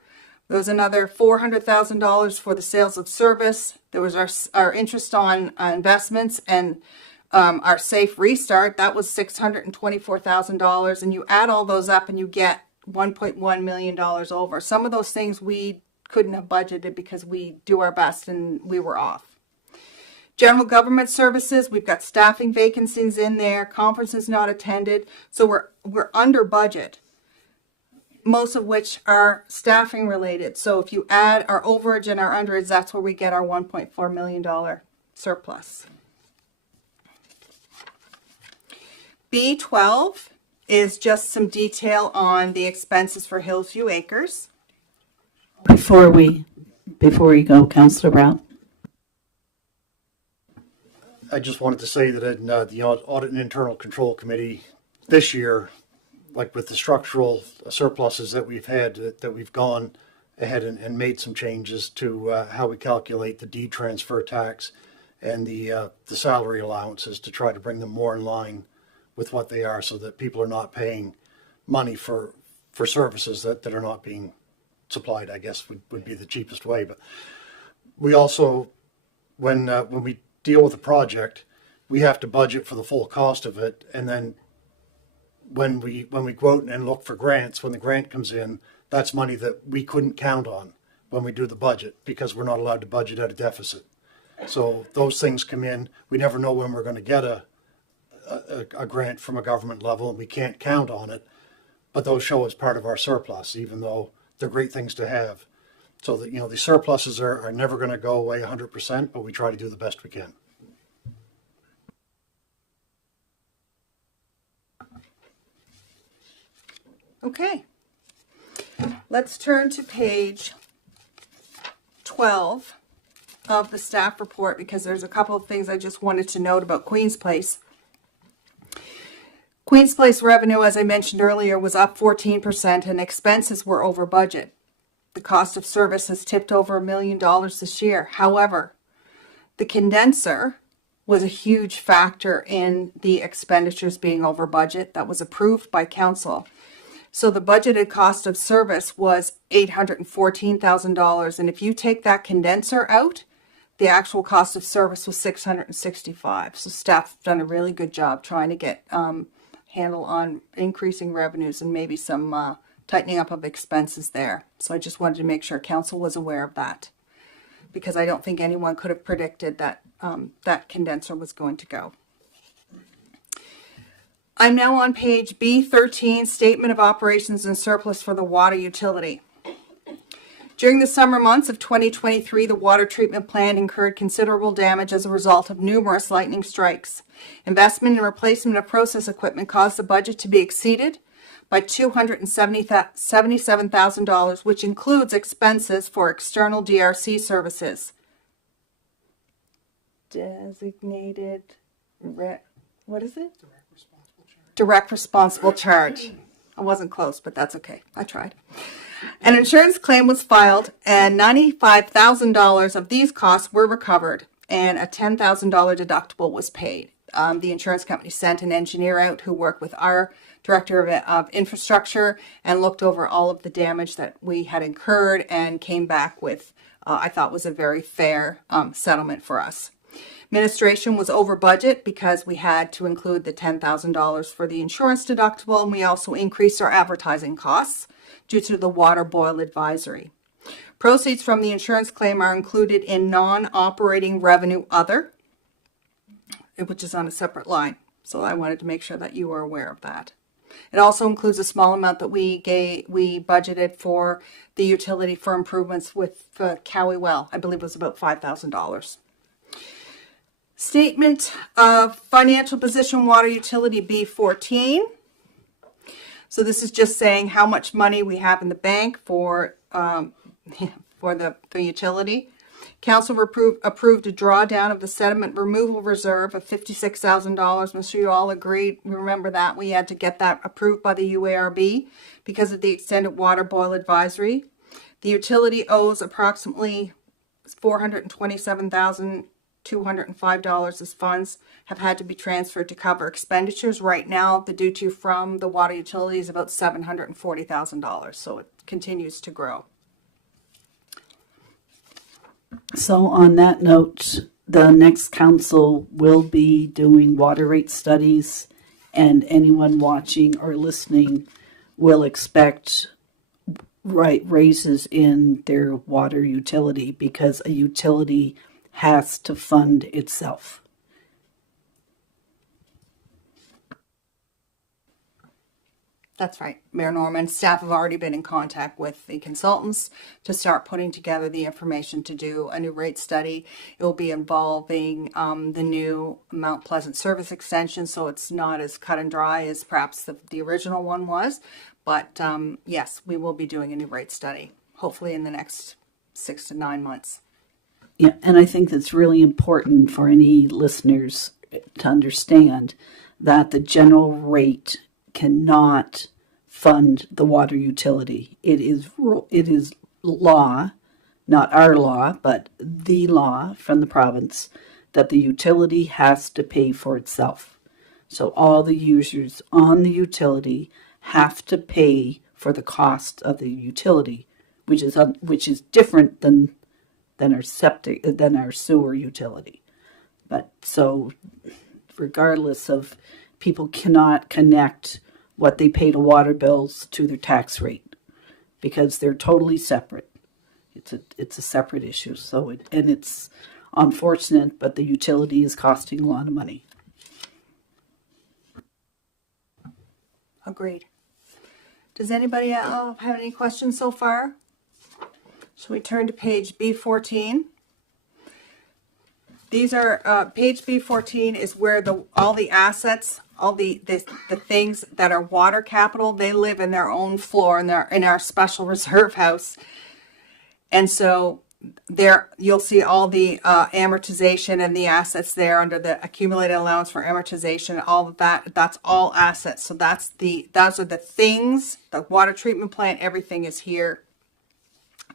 there was another $400,000 for the sales of service. There was our interest on investments, and our safe restart, that was $624,000. And you add all those up and you get $1.1 million over. Some of those things we couldn't have budgeted because we do our best and we were off. General government services, we've got staffing vacancies in there, conferences not attended. So we're under budget, most of which are staffing related. So if you add our overage and our underage, that's where we get our $1.4 million surplus. B12 is just some detail on the expenses for Hillsview Acres. Before we go, Councillor Brown. I just wanted to say that in the Audit and Internal Control Committee this year, like with the structural surpluses that we've had, that we've gone ahead and made some changes to how we calculate the deed transfer tax and the salary allowances to try to bring them more in line with what they are, so that people are not paying money for services that are not being supplied, I guess would be the cheapest way. But we also, when we deal with a project, we have to budget for the full cost of it, and then when we go out and look for grants, when the grant comes in, that's money that we couldn't count on when we do the budget, because we're not allowed to budget at a deficit. So those things come in. We never know when we're going to get a grant from a government level, and we can't count on it. But those show as part of our surplus, even though they're great things to have. So that, the surpluses are never going to go away 100%, but we try to do the best we can. Okay. Let's turn to page 12 of the staff report, because there's a couple of things I just wanted to note about Queen's Place. Queen's Place revenue, as I mentioned earlier, was up 14% and expenses were over budget. The cost of service has tipped over $1 million this year. However, the condenser was a huge factor in the expenditures being over budget that was approved by council. So the budgeted cost of service was $814,000. And if you take that condenser out, the actual cost of service was $665,000. So staff have done a really good job trying to get handle on increasing revenues and maybe some tightening up of expenses there. So I just wanted to make sure council was aware of that, because I don't think anyone could have predicted that that condenser was going to go. I'm now on page B13, Statement of Operations and Surplus for the Water Utility. During the summer months of 2023, the water treatment plant incurred considerable damage as a result of numerous lightning strikes. Investment and replacement of process equipment caused the budget to be exceeded by $277,000, which includes expenses for external DRC services. Designated, what is it? Direct responsible charge. I wasn't close, but that's okay. I tried. An insurance claim was filed, and $95,000 of these costs were recovered, and a $10,000 deductible was paid. The insurance company sent an engineer out who worked with our director of infrastructure and looked over all of the damage that we had incurred and came back with, I thought was a very fair settlement for us. Administration was over budget because we had to include the $10,000 for the insurance deductible, and we also increased our advertising costs due to the water boil advisory. Proceeds from the insurance claim are included in non-operating revenue other, which is on a separate line. So I wanted to make sure that you were aware of that. It also includes a small amount that we budgeted for the utility for improvements with Cowie Well. I believe it was about $5,000. Statement of financial position, water utility B14. So this is just saying how much money we have in the bank for the utility. Council approved a drawdown of the sediment removal reserve of $56,000. I'm sure you all agreed. Remember that we had to get that approved by the UARB because of the extended water boil advisory. The utility owes approximately $427,205 as funds have had to be transferred to cover expenditures. Right now, the due to from the water utility is about $740,000, so it continues to grow. So on that note, the next council will be doing water rate studies, and anyone watching or listening will expect raises in their water utility, because a utility has to fund itself. That's right. Mayor Norman, staff have already been in contact with the consultants to start putting together the information to do a new rate study. It will be involving the new Mount Pleasant service extension, so it's not as cut and dry as perhaps the original one was. But yes, we will be doing a new rate study, hopefully in the next 6 to 9 months. Yeah, and I think that's really important for any listeners to understand that the general rate cannot fund the water utility. It is law, not our law, but the law from the province, that the utility has to pay for itself. So all the users on the utility have to pay for the cost of the utility, which is different than our sewer utility. But so regardless of, people cannot connect what they pay to water bills to their tax rate because they're totally separate. It's a separate issue. So it's unfortunate, but the utility is costing a lot of money. Agreed. Does anybody have any questions so far? Shall we turn to page B14? These are, page B14 is where all the assets, all the things that are water capital, they live in their own floor in our special reserve house. And so there you'll see all the amortization and the assets there under the accumulated allowance for amortization, all of that, that's all assets. So those are the things, the water treatment plant, everything is here.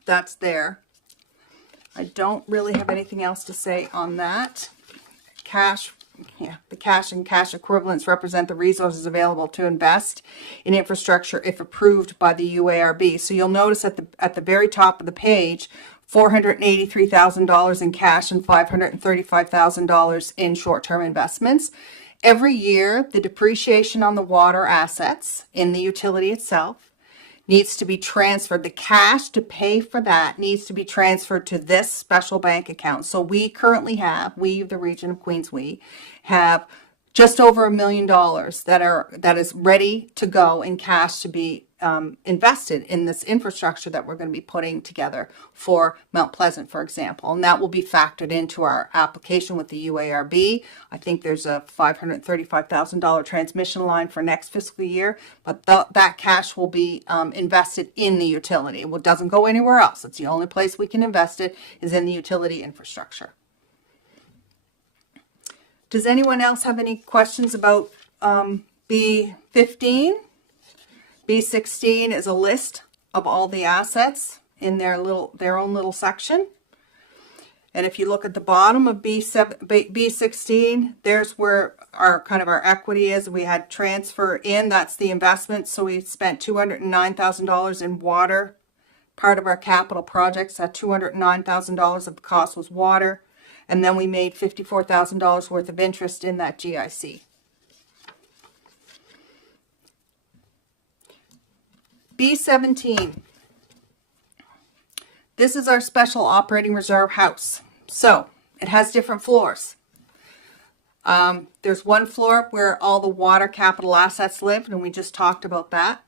That's there. I don't really have anything else to say on that. Cash, yeah, the cash and cash equivalents represent the resources available to invest in infrastructure if approved by the UARB. So you'll notice at the very top of the page, $483,000 in cash and $535,000 in short-term investments. Every year, the depreciation on the water assets in the utility itself needs to be transferred. The cash to pay for that needs to be transferred to this special bank account. So we currently have, the region of Queens, we have just over $1 million that is ready to go in cash to be invested in this infrastructure that we're going to be putting together for Mount Pleasant, for example. And that will be factored into our application with the UARB. I think there's a $535,000 transmission line for next fiscal year, but that cash will be invested in the utility. It doesn't go anywhere else. It's the only place we can invest it is in the utility infrastructure. Does anyone else have any questions about B15? B16 is a list of all the assets in their own little section. And if you look at the bottom of B16, there's where our equity is. We had transfer in, that's the investment. So we spent $209,000 in water. Part of our capital projects, that $209,000 of the cost was water. And then we made $54,000 worth of interest in that GIC. B17. This is our special operating reserve house. So it has different floors. There's one floor where all the water capital assets live, and we just talked about that.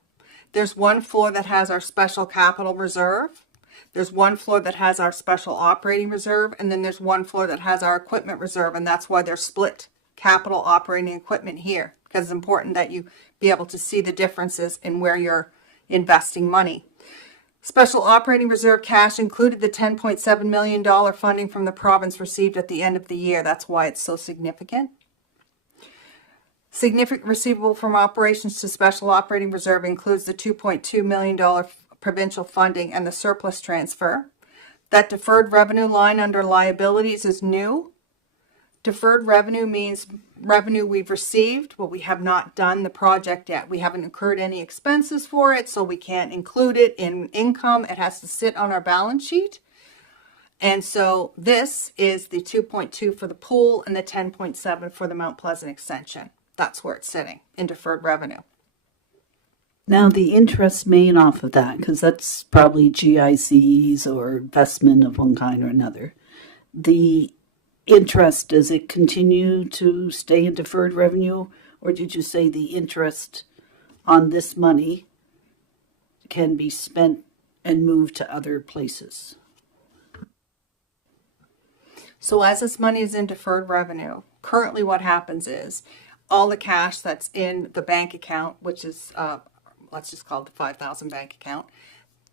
There's one floor that has our special capital reserve. There's one floor that has our special operating reserve, and then there's one floor that has our equipment reserve, and that's why they're split capital operating equipment here, because it's important that you be able to see the differences in where you're investing money. Special operating reserve cash included the $10.7 million funding from the province received at the end of the year. That's why it's so significant. Significant receivable from operations to special operating reserve includes the $2.2 million provincial funding and the surplus transfer. That deferred revenue line under liabilities is new. Deferred revenue means revenue we've received, but we have not done the project yet. We haven't incurred any expenses for it, so we can't include it in income. It has to sit on our balance sheet. And so this is the 2.2 for the pool and the 10.7 for the Mount Pleasant extension. That's where it's sitting in deferred revenue. Now, the interest made off of that, because that's probably GICs or investment of one kind or another. The interest, does it continue to stay in deferred revenue? Or did you say the interest on this money can be spent and moved to other places? So as this money is in deferred revenue, currently what happens is all the cash that's in the bank account, which is, let's just call it the 5,000 bank account,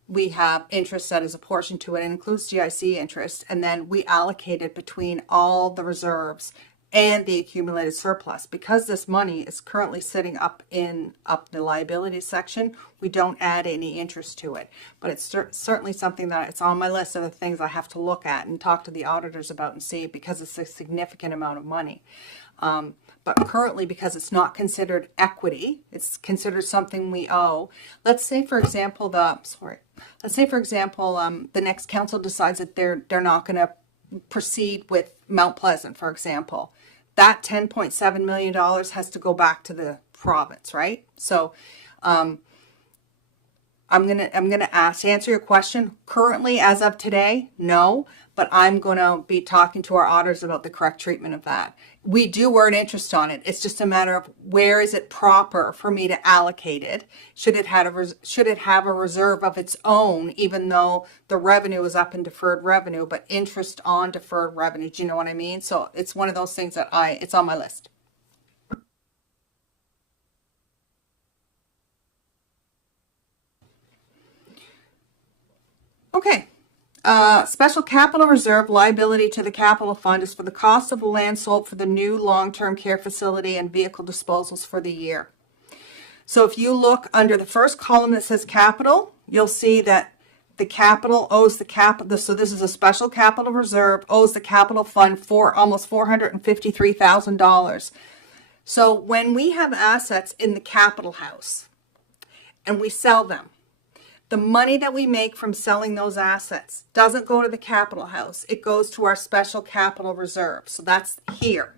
we have interest that is apportioned to it. It includes GIC interest, and then we allocate it between all the reserves and the accumulated surplus. Because this money is currently sitting up the liability section, we don't add any interest to it. But it's certainly something that it's on my list of the things I have to look at and talk to the auditors about and see, because it's a significant amount of money. But currently, because it's not considered equity, it's considered something we owe. Let's say, for example, the next council decides that they're not going to proceed with Mount Pleasant, for example. That $10.7 million has to go back to the province, right? So I'm gonna answer your question. Currently, as of today, no, but I'm gonna be talking to our auditors about the correct treatment of that. We do earn interest on it. It's just a matter of where is it proper for me to allocate it. Should it have a reserve of its own, even though the revenue is up in deferred revenue, but interest on deferred revenue? Do you know what I mean? So it's one of those things that it's on my list. Okay. Special capital reserve liability to the capital fund is for the cost of the land sold for the new long-term care facility and vehicle disposals for the year. So if you look under the first column that says capital, you'll see that the capital owes the capital. So this is a special capital reserve, owes the capital fund for almost $453,000. So when we have assets in the capital house and we sell them, the money that we make from selling those assets doesn't go to the capital house. It goes to our special capital reserve. So that's here.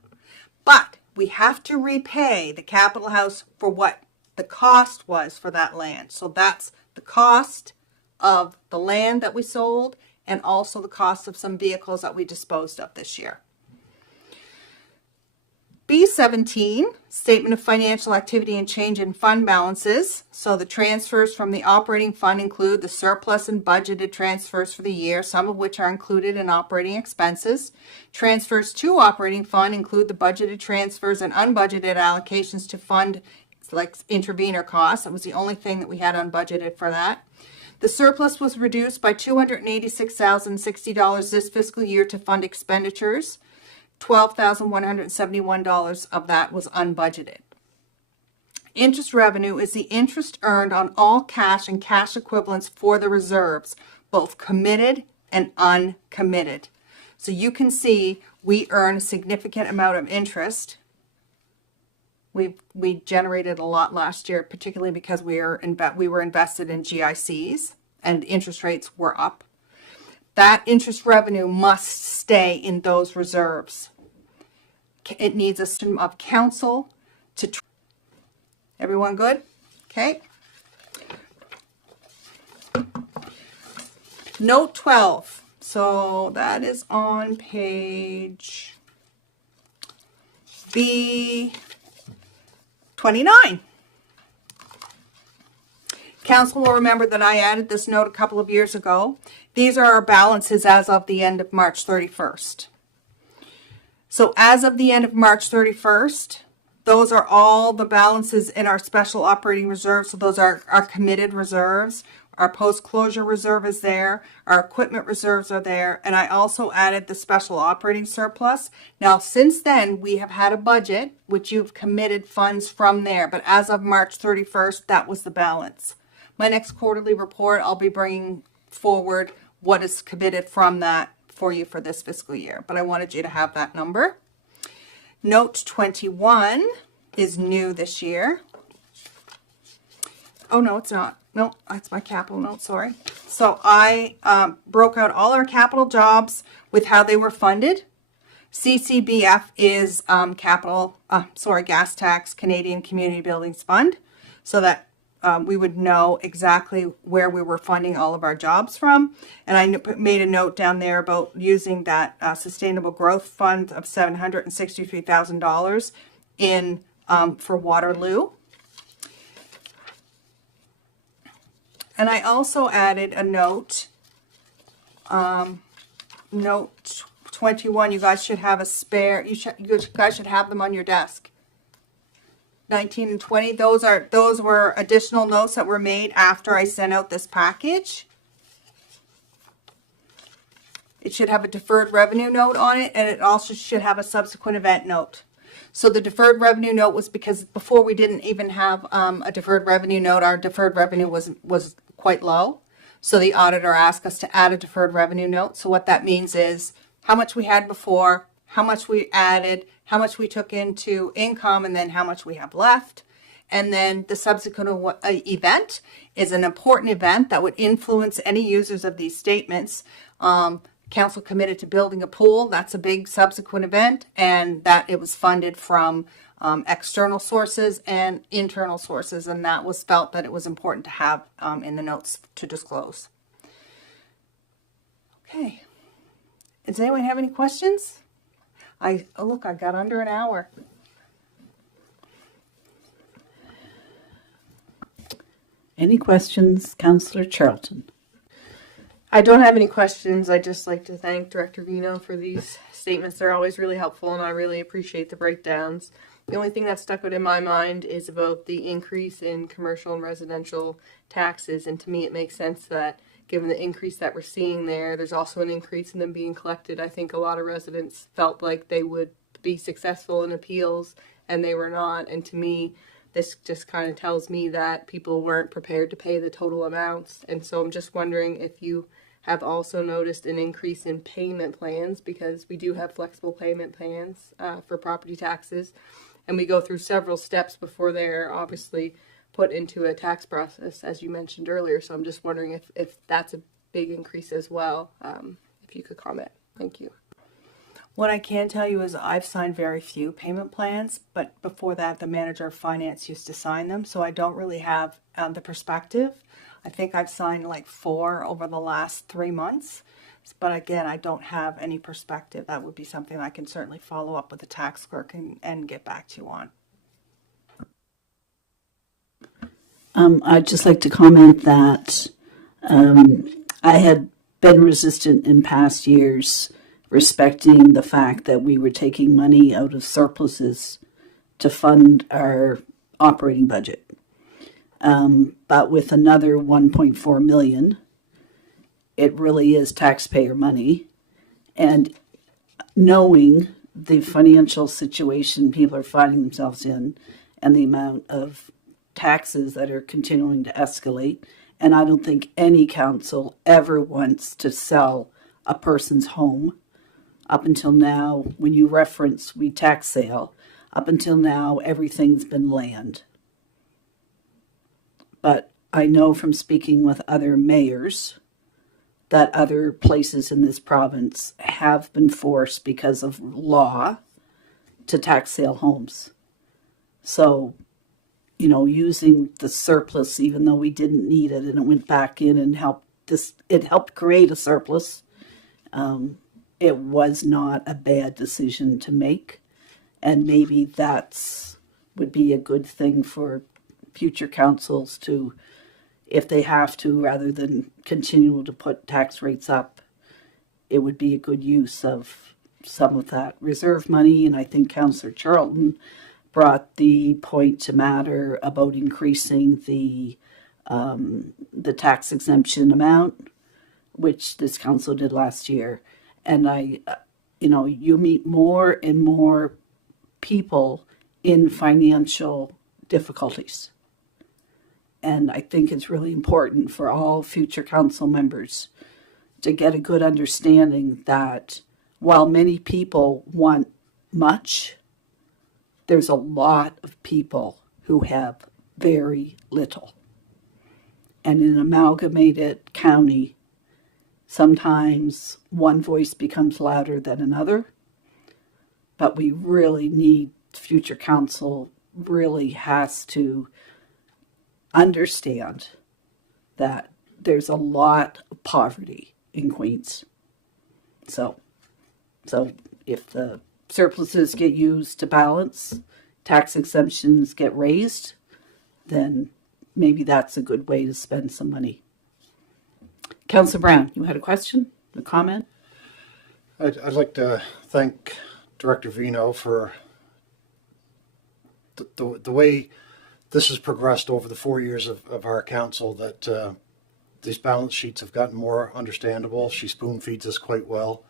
But we have to repay the capital house for what the cost was for that land. So that's the cost of the land that we sold and also the cost of some vehicles that we disposed of this year. B17, Statement of Financial Activity and Change in Fund Balances. So the transfers from the operating fund include the surplus and budgeted transfers for the year, some of which are included in operating expenses. Transfers to operating fund include the budgeted transfers and unbudgeted allocations to fund, like intervenor costs. That was the only thing that we had unbudgeted for that. The surplus was reduced by $286,060 this fiscal year to fund expenditures. $12,171 of that was unbudgeted. Interest revenue is the interest earned on all cash and cash equivalents for the reserves, both committed and uncommitted. So you can see we earn a significant amount of interest. We generated a lot last year, particularly because we were invested in GICs and interest rates were up. That interest revenue must stay in those reserves. It needs a system of counsel to. Everyone good? Okay. Note 12. So that is on page B29. Council will remember that I added this note a couple of years ago. These are our balances as of the end of March 31st. So as of the end of March 31st, those are all the balances in our special operating reserve. So those are our committed reserves. Our post-closure reserve is there. Our equipment reserves are there. And I also added the special operating surplus. Now, since then, we have had a budget, which you've committed funds from there. But as of March 31st, that was the balance. My next quarterly report, I'll be bringing forward what is committed from that for you for this fiscal year. But I wanted you to have that number. Note 21 is new this year. Oh, no, it's not. No, that's my capital note, sorry. So I broke out all our capital jobs with how they were funded. CCBF is gas tax, Canadian Community Buildings Fund, so that we would know exactly where we were funding all of our jobs from. And I made a note down there about using that Sustainable Growth Fund of $763,000 in for Waterloo. And I also added a note, note 21. You guys should have a spare. You guys should have them on your desk. 19 and 20, those were additional notes that were made after I sent out this package. It should have a deferred revenue note on it, and it also should have a subsequent event note. So the deferred revenue note was because before we didn't even have a deferred revenue note, our deferred revenue was quite low. So the auditor asked us to add a deferred revenue note. So what that means is how much we had before, how much we added, how much we took into income, and then how much we have left. And then the subsequent event is an important event that would influence any users of these statements. Council committed to building a pool. That's a big subsequent event, and that it was funded from external sources and internal sources, and that was felt that it was important to have in the notes to disclose. Okay. Does anyone have any questions? Look, I got under an hour. Any questions, Councillor Charlton? I don't have any questions. I'd just like to thank Director Vino for these statements. They're always really helpful, and I really appreciate the breakdowns. The only thing that stuck out in my mind is about the increase in commercial and residential taxes, and to me it makes sense that given the increase that we're seeing there, there's also an increase in them being collected. I think a lot of residents felt like they would be successful in appeals, and they were not, and to me, this just kind of tells me that people weren't prepared to pay the total amounts. And so I'm just wondering if you have also noticed an increase in payment plans, because we do have flexible payment plans for property taxes. And we go through several steps before they're obviously put into a tax process, as you mentioned earlier. So I'm just wondering if that's a big increase as well. If you could comment. Thank you. What I can tell you is I've signed very few payment plans, but before that, the manager of finance used to sign them. So I don't really have the perspective. I think I've signed like 4 over the last 3 months. But again, I don't have any perspective. That would be something I can certainly follow up with the tax clerk and get back to you on. I'd just like to comment that I had been resistant in past years respecting the fact that we were taking money out of surpluses to fund our operating budget. But with another 1.4 million, it really is taxpayer money. And knowing the financial situation people are finding themselves in and the amount of taxes that are continuing to escalate, and I don't think any council ever wants to sell a person's home. Up until now, when you reference we tax sale, up until now, everything's been land. But I know from speaking with other mayors that other places in this province have been forced because of law to tax sale homes. So, you know, using the surplus, even though we didn't need it, and it went back in and it helped create a surplus. It was not a bad decision to make, and maybe would be a good thing for future councils to, if they have to, rather than continue to put tax rates up, it would be a good use of some of that reserve money. And I think Councillor Charlton brought the point to matter about increasing the tax exemption amount, which this council did last year. And you meet more and more people in financial difficulties. And I think it's really important for all future council members to get a good understanding that while many people want much, there's a lot of people who have very little. And in an amalgamated county, sometimes one voice becomes louder than another, but we really need, future council really has to understand that there's a lot of poverty in Queens. So if the surpluses get used to balance, tax exemptions get raised, then maybe that's a good way to spend some money. Councillor Brown, you had a question, a comment? I'd like to thank Director Vino for the way this has progressed over the 4 years of our council, that These balance sheets have gotten more understandable. She spoon feeds us quite well.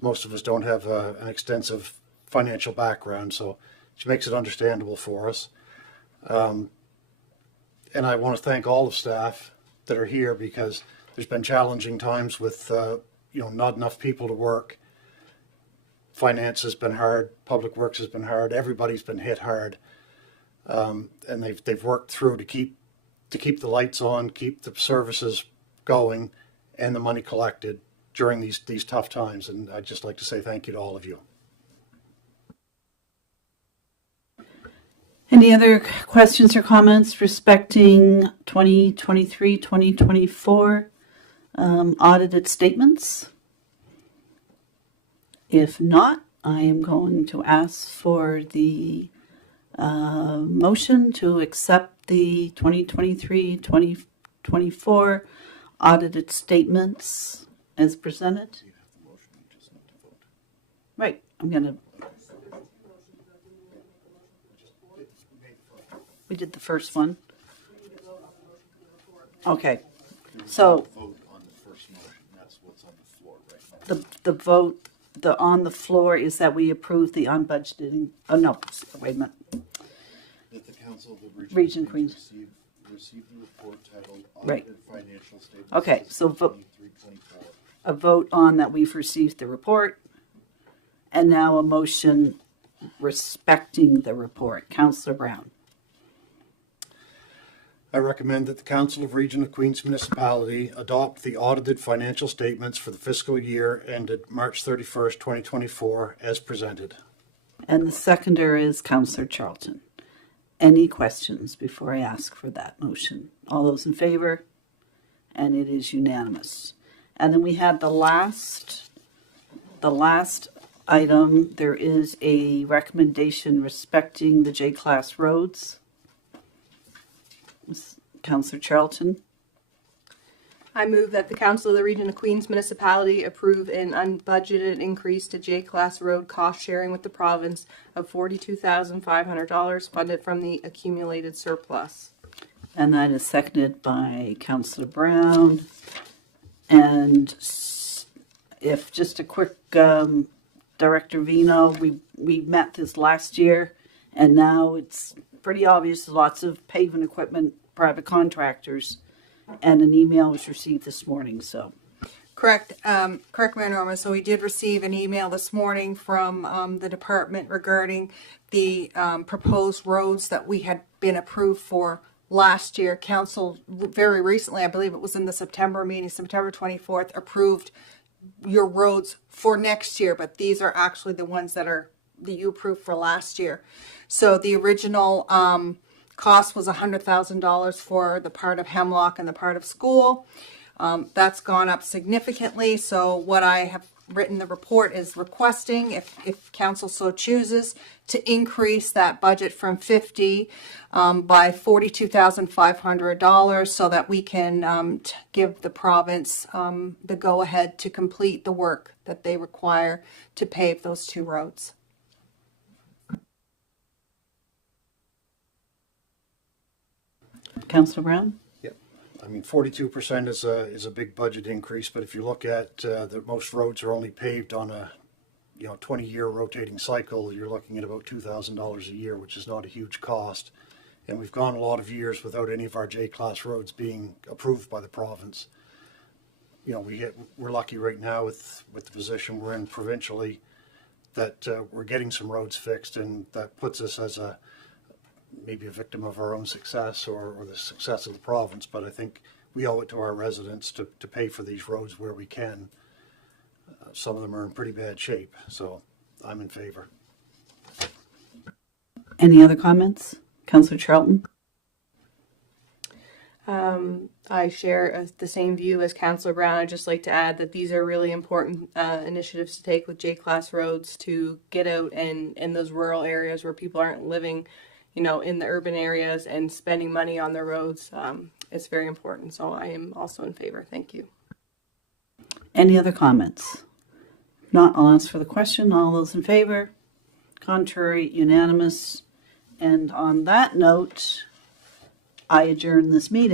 Most of us don't have an extensive financial background, so she makes it understandable for us. And I want to thank all the staff that are here, because there's been challenging times with not enough people to work. Finance has been hard. Public Works has been hard. Everybody's been hit hard, and they've worked through to keep the lights on, keep the services going, and the money collected during these tough times. And I'd just like to say thank you to all of you. Any other questions or comments respecting 2023-2024 audited statements? If not, I am going to ask for the motion to accept the 2023-2024 audited statements as presented. Right, I'm going to. We did the first one. Okay, so Vote on the first motion, that's what's on the floor right now. the vote, on the floor is that we approve the unbudgeted, oh no, wait a minute. That the Council of the Region Queens. receive the report titled Right. Audited Financial Statements. Okay, so 23-24. A vote on that we've received the report, and now a motion respecting the report. Councillor Brown. I recommend that the Council of Region of Queens Municipality adopt the audited financial statements for the fiscal year ended March 31st, 2024, as presented. And the seconder is Councillor Charlton. Any questions before I ask for that motion? All those in favor? And it is unanimous. And then we had the last item. There is a recommendation respecting the J-class roads. Councillor Charlton. I move that the Council of the Region of Queens Municipality approve an unbudgeted increase to J-Class Road cost sharing with the province of $42,500 funded from the accumulated surplus. And that is seconded by Councillor Brown. And if just a quick, Director Vino, we met this last year, and now it's pretty obvious there's lots of paving equipment, private contractors, and an email was received this morning, so. Correct, Mayor Norman. So we did receive an email this morning from the department regarding the proposed roads that we had been approved for last year. Council very recently, I believe it was in the September meeting, September 24th, approved your roads for next year, but these are actually the ones that you approved for last year. So the original cost was $100,000 for the part of Hemlock and the part of School. That's gone up significantly. So what I have written the report is requesting, if council so chooses, to increase that budget from 50 by $42,500 so that we can give the province the go-ahead to complete the work that they require to pave those two roads. Councillor Brown? Yep. I mean, 42% is a big budget increase, but if you look at that most roads are only paved on a 20-year rotating cycle, you're looking at about $2,000 a year, which is not a huge cost. And we've gone a lot of years without any of our J-class roads being approved by the province. We're lucky right now with the position we're in provincially that we're getting some roads fixed, and that puts us as maybe a victim of our own success or the success of the province. But I think we owe it to our residents to pay for these roads where we can. Some of them are in pretty bad shape, so I'm in favor. Any other comments? Councillor Charlton? I share the same view as Councillor Brown. I'd just like to add that these are really important initiatives to take with J-class roads to get out and in those rural areas where people aren't living in the urban areas and spending money on the roads. It's very important. So I am also in favor. Thank you. Any other comments? If not, I'll ask for the question. All those in favor? Contrary? Unanimous? And on that note, I adjourn this meeting.